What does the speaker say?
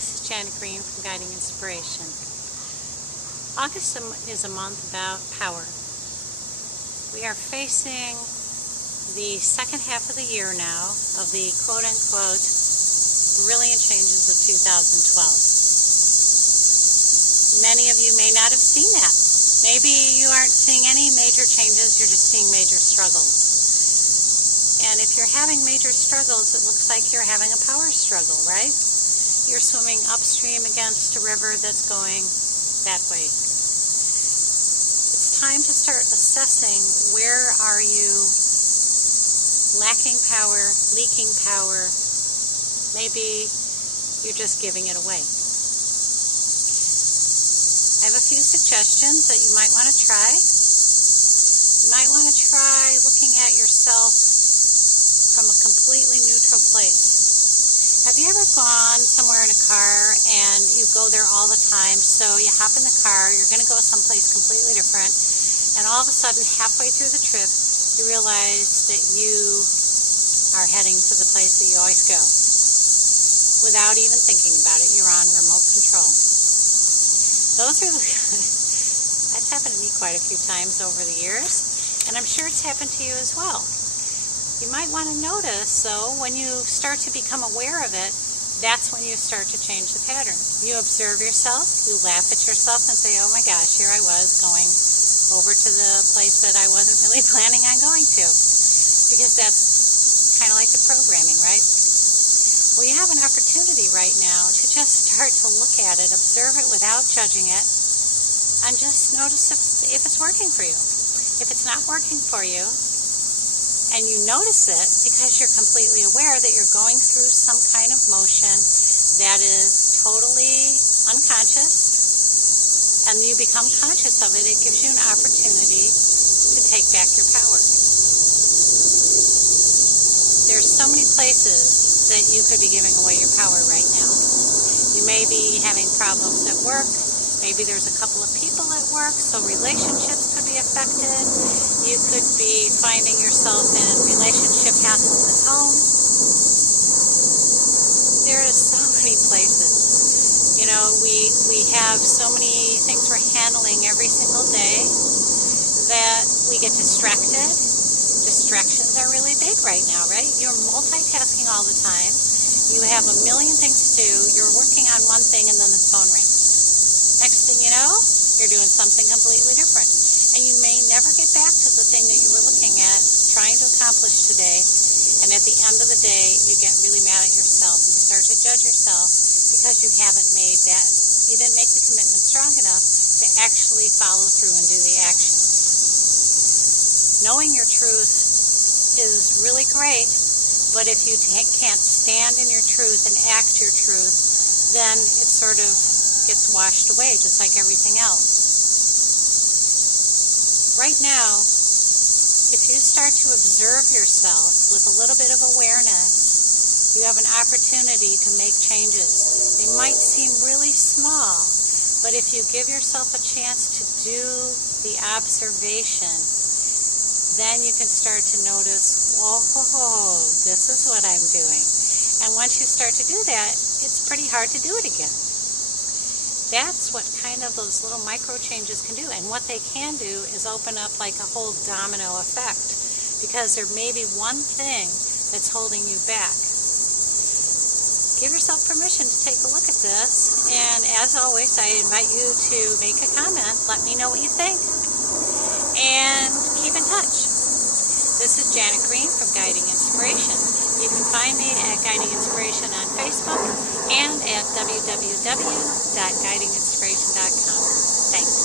this is Janet Green from Guiding Inspiration. August is a month about power. We are facing the second half of the year now of the quote-unquote brilliant changes of 2012. Many of you may not have seen that. Maybe you aren't seeing any major changes, you're just seeing major struggles. And if you're having major struggles, it looks like you're having a power struggle, right? You're swimming upstream against a river that's going that way. It's time to start assessing where are you lacking power, leaking power. Maybe you're just giving it away. I have a few suggestions that you might want to try. You might want to try looking at yourself from a completely neutral place. Have you ever gone somewhere in a car and you go there all the time, so you hop in the car, you're going to go someplace completely different, and all of a sudden, halfway through the trip, you realize that you are heading to the place that you always go. Without even thinking about it, you're on remote control. That's happened to me quite a few times over the years, and I'm sure it's happened to you as well. You might want to notice, though, when you start to become aware of it, that's when you start to change the pattern. You observe yourself, you laugh at yourself and say, oh my gosh, here I was going over to the place that I wasn't really planning on going to. Because that's kind of like the programming, right? Well, you have an opportunity right now to just start to look at it, observe it without judging it, and just notice if it's working for you. If it's not working for you, and you notice it because you're completely aware that you're going through some kind of motion that is totally unconscious, and you become conscious of it, it gives you an opportunity to take back your power. There's so many places that you could be giving away your power right now. You may be having problems at work. Maybe there's a couple of people at work, so relationships could be affected. You could be finding yourself in relationship hassles at home. There are so many places. You know, we have so many things we're handling every single day that we get distracted. Distractions are really big right now, right? You're multitasking all the time. You have a million things to do. You're working on one thing and then the phone rings. Next thing you know, you're doing something completely different. And you may never get back to the thing that you were looking at, trying to accomplish today. And at the end of the day, you get really mad at yourself. You start to judge yourself because you haven't made that, you didn't make the commitment strong enough to actually follow through and do the actions. Knowing your truth is really great, but if you can't stand in your truth and act your truth, then it sort of gets washed away, just like everything else. Right now, if you start to observe yourself with a little bit of awareness, you have an opportunity to make changes. They might seem really small, but if you give yourself a chance to do the observation, then you can start to notice, whoa, this is what I'm doing. And once you start to do that, it's pretty hard to do it again. That's what kind of those little micro changes can do. And what they can do is open up like a whole domino effect, because there may be one thing that's holding you back. Give yourself permission to take a look at this. And as always, I invite you to make a comment. Let me know what you think. And keep in touch. This is Janet Green from Guiding Inspiration. You can find me at Guiding Inspiration on Facebook and at www.guidinginspiration.com. Thanks.